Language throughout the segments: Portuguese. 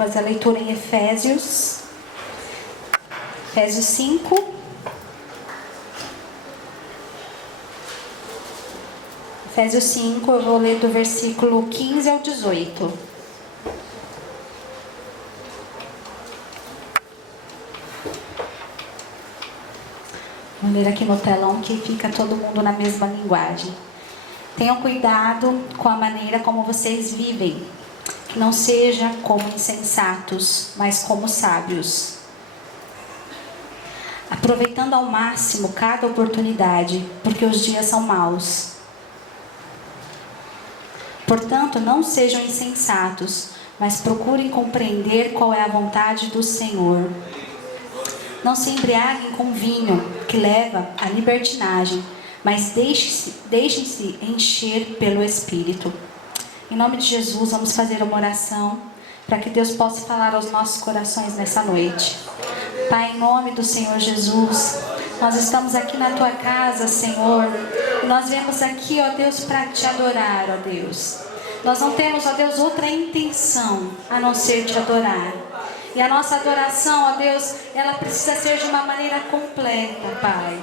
fazer a leitura em Efésios 5. Efésios 5, eu vou ler do versículo 15 ao 18. Vou ler aqui no telão que fica todo mundo na mesma linguagem. Tenham cuidado com a maneira como vocês vivem, que não seja como insensatos, mas como sábios, aproveitando ao máximo cada oportunidade, porque os dias são maus. Portanto, não sejam insensatos, mas procurem compreender qual é a vontade do Senhor. Não se embriaguem com vinho, que leva à libertinagem, mas deixem-se encher pelo Espírito. Em nome de Jesus, vamos fazer uma oração para que Deus possa falar aos nossos corações nessa noite. Pai, em nome do Senhor Jesus, nós estamos aqui na Tua casa, Senhor. Nós viemos aqui, ó Deus, para Te adorar, ó Deus. Nós não temos, ó Deus, outra intenção a não ser Te adorar. E a nossa adoração, ó Deus, ela precisa ser de uma maneira completa, Pai.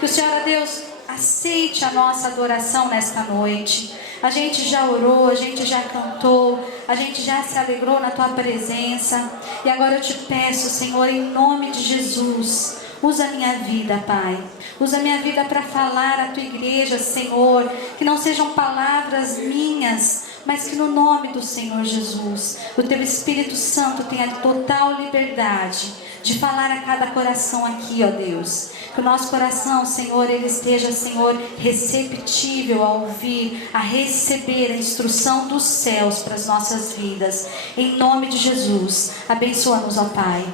Que o Senhor, ó Deus, aceite a nossa adoração nesta noite. A gente já orou, a gente já cantou, a gente já se alegrou na Tua presença. E agora eu te peço, Senhor, em nome de Jesus, usa a minha vida, Pai. Usa a minha vida para falar à Tua igreja, Senhor. Que não sejam palavras minhas, mas que no nome do Senhor Jesus, o Teu Espírito Santo tenha total liberdade de falar a cada coração aqui, ó Deus. Que o nosso coração, Senhor, ele esteja, Senhor, receptível a ouvir, a receber a instrução dos céus para as nossas vidas. Em nome de Jesus, abençoa-nos, ó Pai.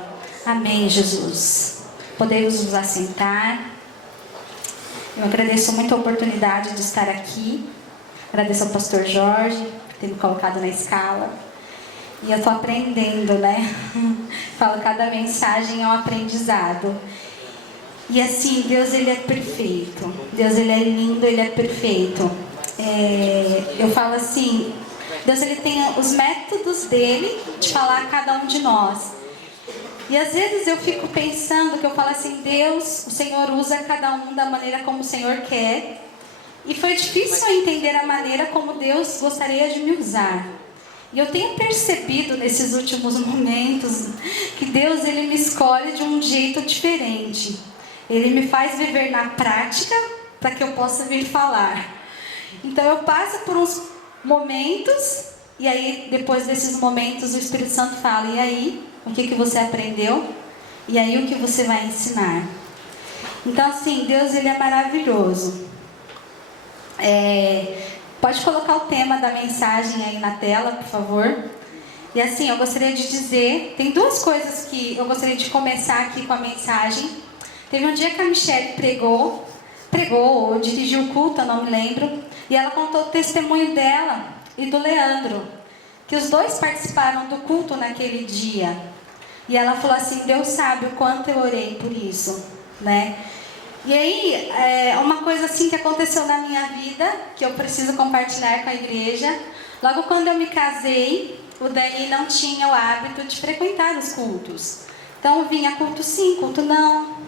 Amém, Jesus. Podemos nos assentar. Eu agradeço muito a oportunidade de estar aqui. Agradeço ao pastor Jorge por ter me colocado na escala. E eu estou aprendendo, né? Falo, cada mensagem é um aprendizado. E assim, Deus, ele é perfeito. Deus, ele é lindo, ele é perfeito. Eu falo assim, Deus, ele tem os métodos dele de falar a cada um de nós. E às vezes eu fico pensando, que eu falo assim, Deus, o Senhor usa cada um da maneira como o Senhor quer. E foi difícil eu entender a maneira como Deus gostaria de me usar. E eu tenho percebido nesses últimos momentos que Deus, ele me escolhe de um jeito diferente. Ele me faz viver na prática para que eu possa vir falar. Então eu passo por uns momentos e aí depois desses momentos o Espírito Santo fala, e aí, o que você aprendeu? E aí o que você vai ensinar? Então assim, Deus, ele é maravilhoso. Pode colocar o tema da mensagem aí na tela, por favor. E assim, eu gostaria de dizer, tem duas coisas que eu gostaria de começar aqui com a mensagem. Teve um dia que a Michelle pregou ou dirigiu o culto, eu não me lembro. E ela contou o testemunho dela e do Leandro, que os dois participaram do culto naquele dia. E ela falou assim, Deus sabe o quanto eu orei por isso, né? E aí, uma coisa assim que aconteceu na minha vida, que eu preciso compartilhar com a igreja. Logo quando eu me casei, o Dani não tinha o hábito de frequentar os cultos. Então vinha culto sim, culto não.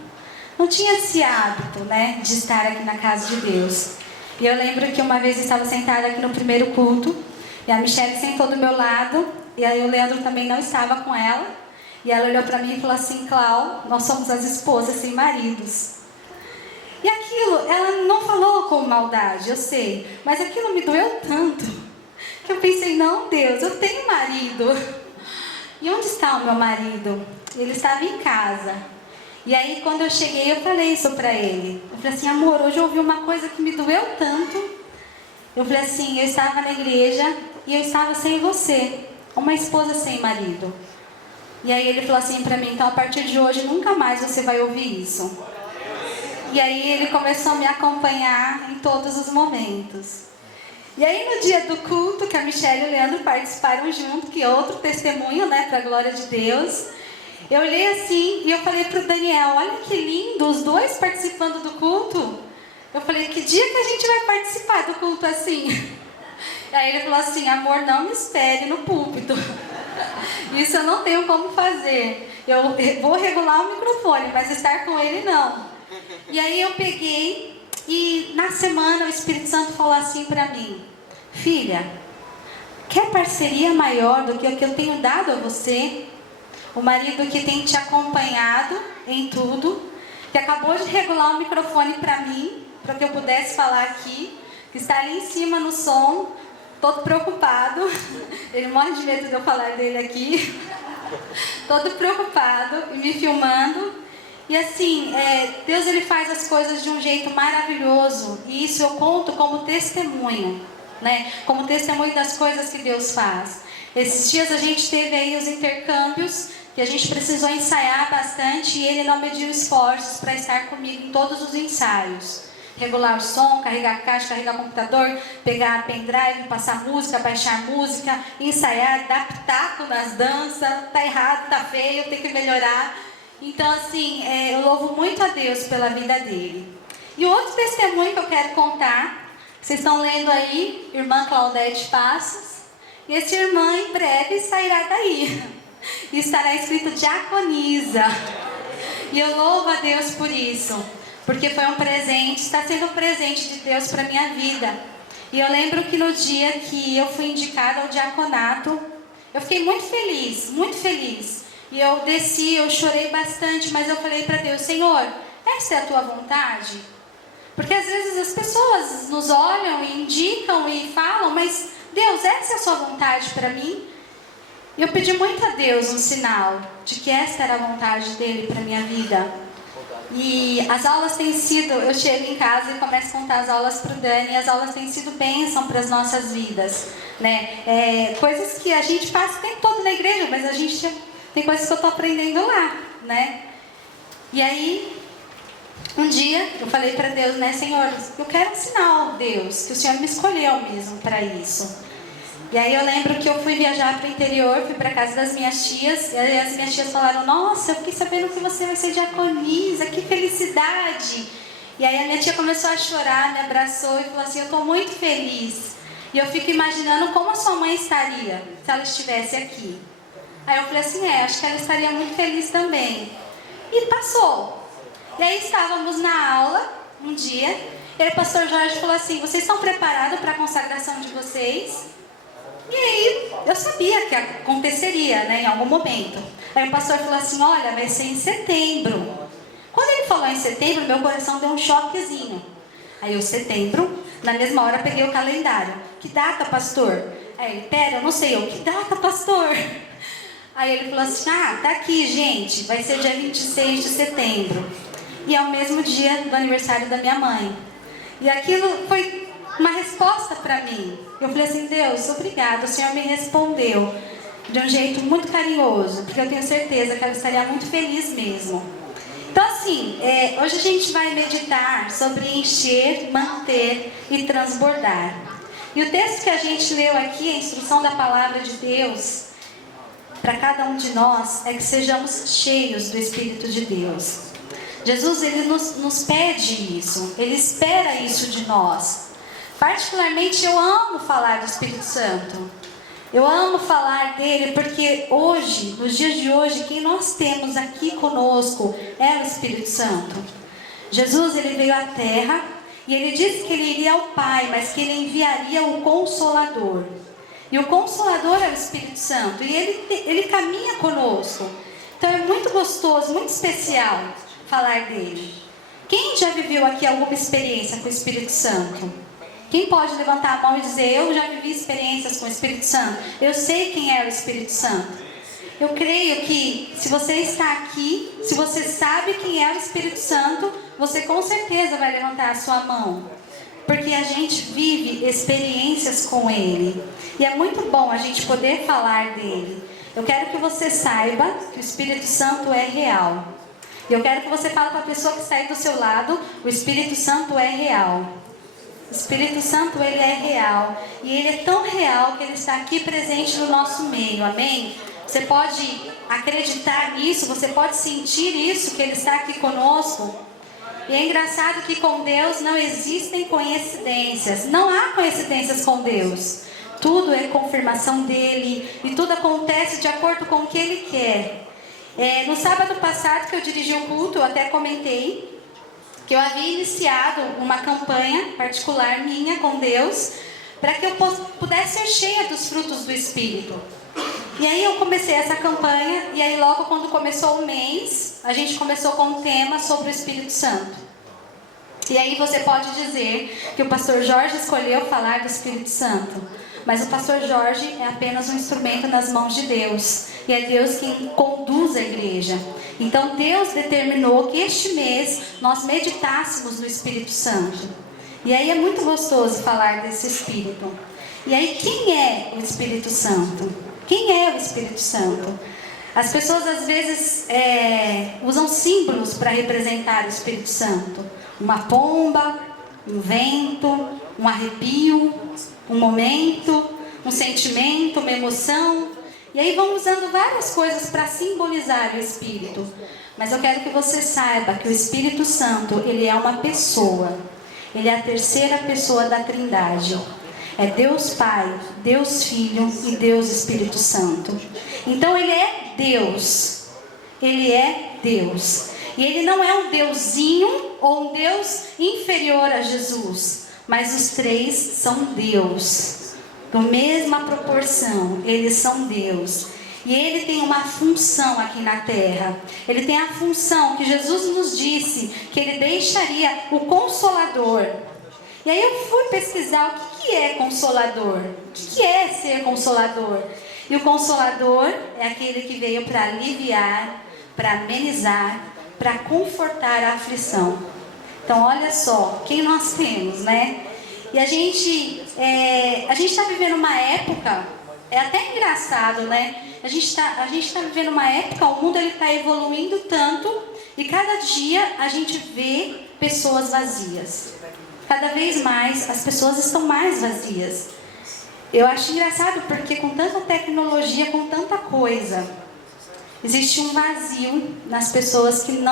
Não tinha esse hábito, né, de estar aqui na casa de Deus. E eu lembro que uma vez eu estava sentada aqui no primeiro culto, e a Michelle sentou do meu lado, e aí o Leandro também não estava com ela. E ela olhou para mim e falou assim, Clau, nós somos as esposas sem maridos. E aquilo, ela não falou com maldade, eu sei, mas aquilo me doeu tanto, que eu pensei, não, Deus, eu tenho marido. E onde está o meu marido? Ele estava em casa. E aí, quando eu cheguei, eu falei isso para ele. Eu falei assim, amor, hoje eu ouvi uma coisa que me doeu tanto. Eu falei assim, eu estava na igreja e eu estava sem você, uma esposa sem marido. E aí ele falou assim para mim, então a partir de hoje nunca mais você vai ouvir isso. E aí ele começou a me acompanhar em todos os momentos. E aí no dia do culto, que a Michelle e o Leandro participaram junto, que é outro testemunho, né, para a glória de Deus. Eu olhei assim e eu falei para o Daniel, olha que lindo, os dois participando do culto. Eu falei, que dia que a gente vai participar do culto assim? Aí ele falou assim, amor, não me espere no púlpito. Isso eu não tenho como fazer. Eu vou regular o microfone, mas estar com ele não. E aí eu peguei e na semana o Espírito Santo falou assim para mim: filha, quer parceria maior do que o que eu tenho dado a você? O marido que tem te acompanhado em tudo, que acabou de regular o microfone para mim, para que eu pudesse falar aqui, que está ali em cima no som, todo preocupado. Ele morre de medo de eu falar dele aqui. Todo preocupado e me filmando. E assim, Deus ele faz as coisas de um jeito maravilhoso. E isso eu conto como testemunho, né? Como testemunho das coisas que Deus faz. Esses dias a gente teve aí os intercâmbios, que a gente precisou ensaiar bastante, e ele não mediu esforços para estar comigo em todos os ensaios. Regular o som, carregar a caixa, carregar o computador, pegar a pendrive, passar música, baixar música, ensaiar, dar pitaco nas danças, tá errado, tá feio, tem que melhorar. Então assim, eu louvo muito a Deus pela vida dele. E o outro testemunho que eu quero contar, vocês estão lendo aí, irmã Claudete Passos, e essa irmã em breve sairá daí. E estará escrito diaconisa. E eu louvo a Deus por isso, porque foi um presente, está sendo um presente de Deus para a minha vida. E eu lembro que no dia que eu fui indicada ao diaconato, eu fiquei muito feliz, muito feliz. E eu desci, eu chorei bastante, mas eu falei para Deus: Senhor, essa é a tua vontade? Porque às vezes as pessoas nos olham e indicam e falam, mas Deus, essa é a sua vontade para mim? Eu pedi muito a Deus um sinal de que essa era a vontade dele para minha vida. E as aulas têm sido, eu chego em casa e começo a contar as aulas para o Dani, e as aulas têm sido bênção para as nossas vidas, né? Coisas que a gente faz o tempo todo na igreja, mas a gente tem coisas que eu estou aprendendo lá, né? E aí, um dia eu falei para Deus, né, Senhor, eu quero um sinal, Deus, que o Senhor me escolheu mesmo para isso. E aí eu lembro que eu fui viajar para o interior, fui para casa das minhas tias, e aí as minhas tias falaram: nossa, eu fiquei sabendo que você vai ser diaconisa, que felicidade. E aí a minha tia começou a chorar, me abraçou e falou assim: eu estou muito feliz. E eu fico imaginando como a sua mãe estaria se ela estivesse aqui. Aí eu falei assim: acho que ela estaria muito feliz também. E passou. E aí estávamos na aula, um dia, e aí o pastor Jorge falou assim: vocês estão preparados para a consagração de vocês? E aí, eu sabia que aconteceria, né, em algum momento. Aí o pastor falou assim: olha, vai ser em setembro. Quando ele falou em setembro, meu coração deu um choquezinho. Aí eu, setembro, na mesma hora peguei o calendário. Que data, pastor? Aí ele, pera, eu não sei. Eu, que data, pastor? Aí ele falou assim: tá aqui, gente, vai ser dia 26 de setembro. E é o mesmo dia do aniversário da minha mãe. E aquilo foi uma resposta para mim. Eu falei assim: Deus, obrigado, o Senhor me respondeu de um jeito muito carinhoso, porque eu tenho certeza que ela estaria muito feliz mesmo. Então assim, hoje a gente vai meditar sobre encher, manter e transbordar. E o texto que a gente leu aqui, a instrução da palavra de Deus para cada um de nós, é que sejamos cheios do Espírito de Deus. Jesus, ele nos pede isso, ele espera isso de nós. Particularmente eu amo falar do Espírito Santo. Eu amo falar dele porque hoje, nos dias de hoje, quem nós temos aqui conosco é o Espírito Santo. Jesus, ele veio à Terra e ele disse que ele iria ao Pai, mas que ele enviaria o Consolador. E o Consolador é o Espírito Santo e ele caminha conosco. Então é muito gostoso, muito especial falar dele. Quem já viveu aqui alguma experiência com o Espírito Santo? Quem pode levantar a mão e dizer: eu já vivi experiências com o Espírito Santo, eu sei quem é o Espírito Santo? Eu creio que se você está aqui, se você sabe quem é o Espírito Santo, você com certeza vai levantar a sua mão, porque a gente vive experiências com ele, e é muito bom a gente poder falar dele. Eu quero que você saiba que o Espírito Santo é real. E eu quero que você fale para a pessoa que está aí do seu lado: o Espírito Santo é real. O Espírito Santo, ele é real. E ele é tão real que ele está aqui presente no nosso meio. Amém? Você pode acreditar nisso, você pode sentir isso, que ele está aqui conosco. E é engraçado que com Deus não existem coincidências. Não há coincidências com Deus. tudo é confirmação dele e tudo acontece de acordo com o que ele quer. No sábado passado que eu dirigi o culto, eu até comentei que eu havia iniciado uma campanha particular minha com Deus para que eu pudesse ser cheia dos frutos do Espírito. E aí eu comecei essa campanha e aí logo quando começou o mês, a gente começou com um tema sobre o Espírito Santo. E aí você pode dizer que o pastor Jorge escolheu falar do Espírito Santo, mas o pastor Jorge é apenas um instrumento nas mãos de Deus, e é Deus quem conduz a igreja. Então Deus determinou que este mês nós meditássemos no Espírito Santo. E aí é muito gostoso falar desse Espírito. E aí quem é o Espírito Santo? Quem é o Espírito Santo? As pessoas às vezes usam símbolos para representar o Espírito Santo. Uma pomba, um vento, um arrepio, um momento, um sentimento, uma emoção. E aí vão usando várias coisas para simbolizar o Espírito. Mas eu quero que você saiba que o Espírito Santo, ele é uma pessoa. Ele é a terceira pessoa da Trindade. É Deus Pai, Deus Filho e Deus Espírito Santo. Então ele é Deus. Ele é Deus. E ele não é um deusinho ou um Deus inferior a Jesus. Mas os três são Deus. Da mesma proporção, eles são Deus. E ele tem uma função aqui na terra. Ele tem a função que Jesus nos disse, que ele deixaria o Consolador. E aí eu fui pesquisar o que é Consolador. O que é ser Consolador? E o Consolador é aquele que veio para aliviar, para amenizar, para confortar a aflição. Então olha só, quem nós temos, né? E a gente está vivendo uma época, é até engraçado, né? A gente tá vivendo uma época, o mundo está evoluindo tanto, e cada dia a gente vê pessoas vazias. Cada vez mais as pessoas estão mais vazias. Eu acho engraçado porque com tanta tecnologia, com tanta coisa, existe um vazio nas pessoas que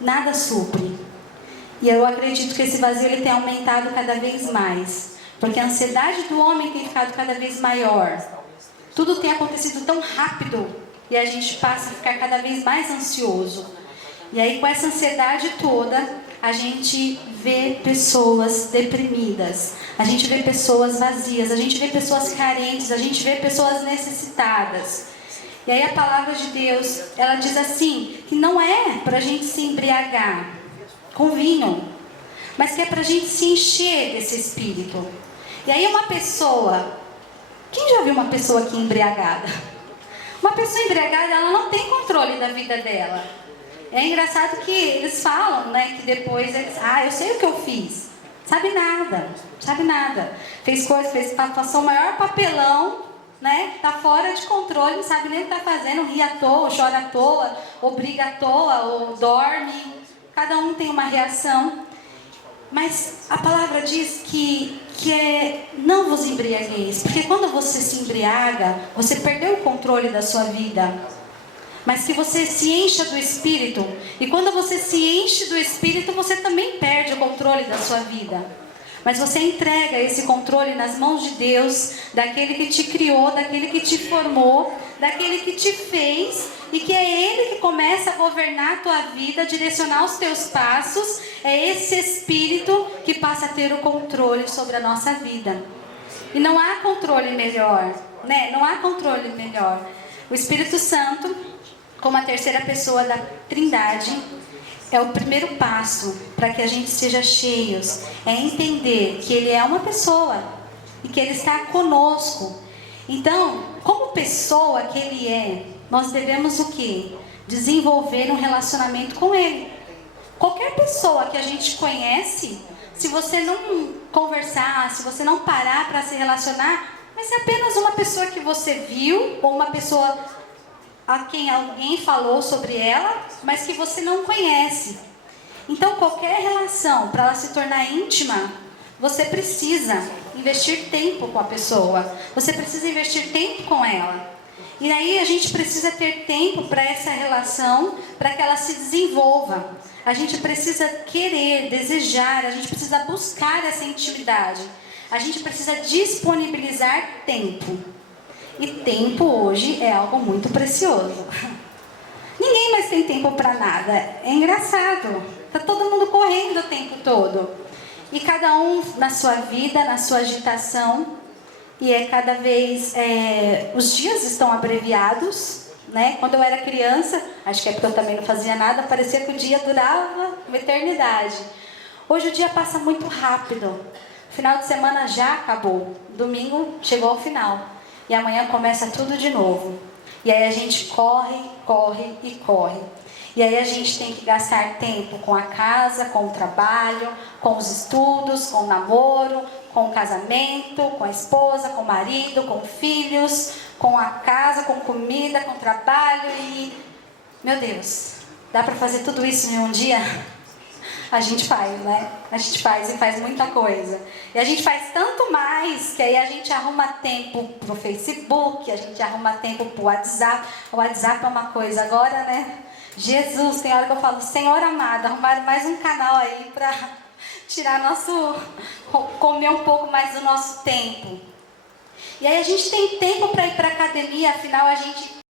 nada supre. E eu acredito que esse vazio ele tem aumentado cada vez mais. Porque a ansiedade do homem tem ficado cada vez maior. Tudo tem acontecido tão rápido e a gente passa a ficar cada vez mais ansioso. E aí com essa ansiedade toda, a gente vê pessoas deprimidas. A gente vê pessoas vazias. A gente vê pessoas carentes. A gente vê pessoas necessitadas. E aí a palavra de Deus, ela diz assim, que não é para a gente se embriagar com vinho, mas que é para a gente se encher desse Espírito. E aí uma pessoa, quem já viu uma pessoa aqui embriagada? Uma pessoa embriagada, ela não tem controle da vida dela. É engraçado que eles falam, né, que depois eles, eu sei o que eu fiz. Sabe nada. Fez coisa, passou o maior papelão, né? Tá fora de controle, não sabe nem o que tá fazendo, ri à toa, chora à toa, ou briga à toa, ou dorme. Cada um tem uma reação. Mas a palavra diz que não vos embriagueis, porque quando você se embriaga, você perdeu o controle da sua vida. Mas que você se encha do Espírito, e quando você se enche do Espírito, você também perde o controle da sua vida. Mas você entrega esse controle nas mãos de Deus, daquele que te criou, daquele que te formou, daquele que te fez, e que é Ele que começa a governar a tua vida, direcionar os teus passos. É esse Espírito que passa a ter o controle sobre a nossa vida. E não há controle melhor, né? Não há controle melhor. O Espírito Santo, como a terceira pessoa da Trindade, é o primeiro passo para que a gente seja cheios. É entender que Ele é uma pessoa e que Ele está conosco. Então, como pessoa que Ele é, nós devemos o quê? Desenvolver um relacionamento com Ele. Qualquer pessoa que a gente conhece, se você não conversar, se você não parar para se relacionar, vai ser apenas uma pessoa que você viu, ou uma pessoa a quem alguém falou sobre ela, mas que você não conhece. Então qualquer relação, para ela se tornar íntima, você precisa investir tempo com a pessoa. Você precisa investir tempo com ela. E aí a gente precisa ter tempo para essa relação, para que ela se desenvolva. A gente precisa querer, desejar, a gente precisa buscar essa intimidade. a gente precisa disponibilizar tempo. E tempo hoje é algo muito precioso. Ninguém mais tem tempo para nada. É engraçado. Tá todo mundo correndo o tempo todo. E cada um na sua vida, na sua agitação. E é cada vez... os dias estão abreviados, né? Quando eu era criança, acho que é porque eu também não fazia nada, parecia que o dia durava uma eternidade. Hoje o dia passa muito rápido. Final de semana já acabou. Domingo chegou ao final. E amanhã começa tudo de novo. E aí a gente corre, corre e corre. E aí a gente tem que gastar tempo com a casa, com o trabalho, com os estudos, com o namoro, com o casamento, com a esposa, com o marido, com filhos, com a casa, com comida, com trabalho e... Meu Deus, dá para fazer tudo isso em um dia? A gente faz, né? A gente faz e faz muita coisa. E a gente faz tanto mais que aí a gente arruma tempo pro Facebook, a gente arruma tempo pro WhatsApp. O WhatsApp é uma coisa agora, né? Jesus, tem hora que eu falo, Senhor amado, arrumaram mais um canal aí para tirar comer um pouco mais do nosso tempo. E aí a gente tem tempo para ir para academia, afinal a gente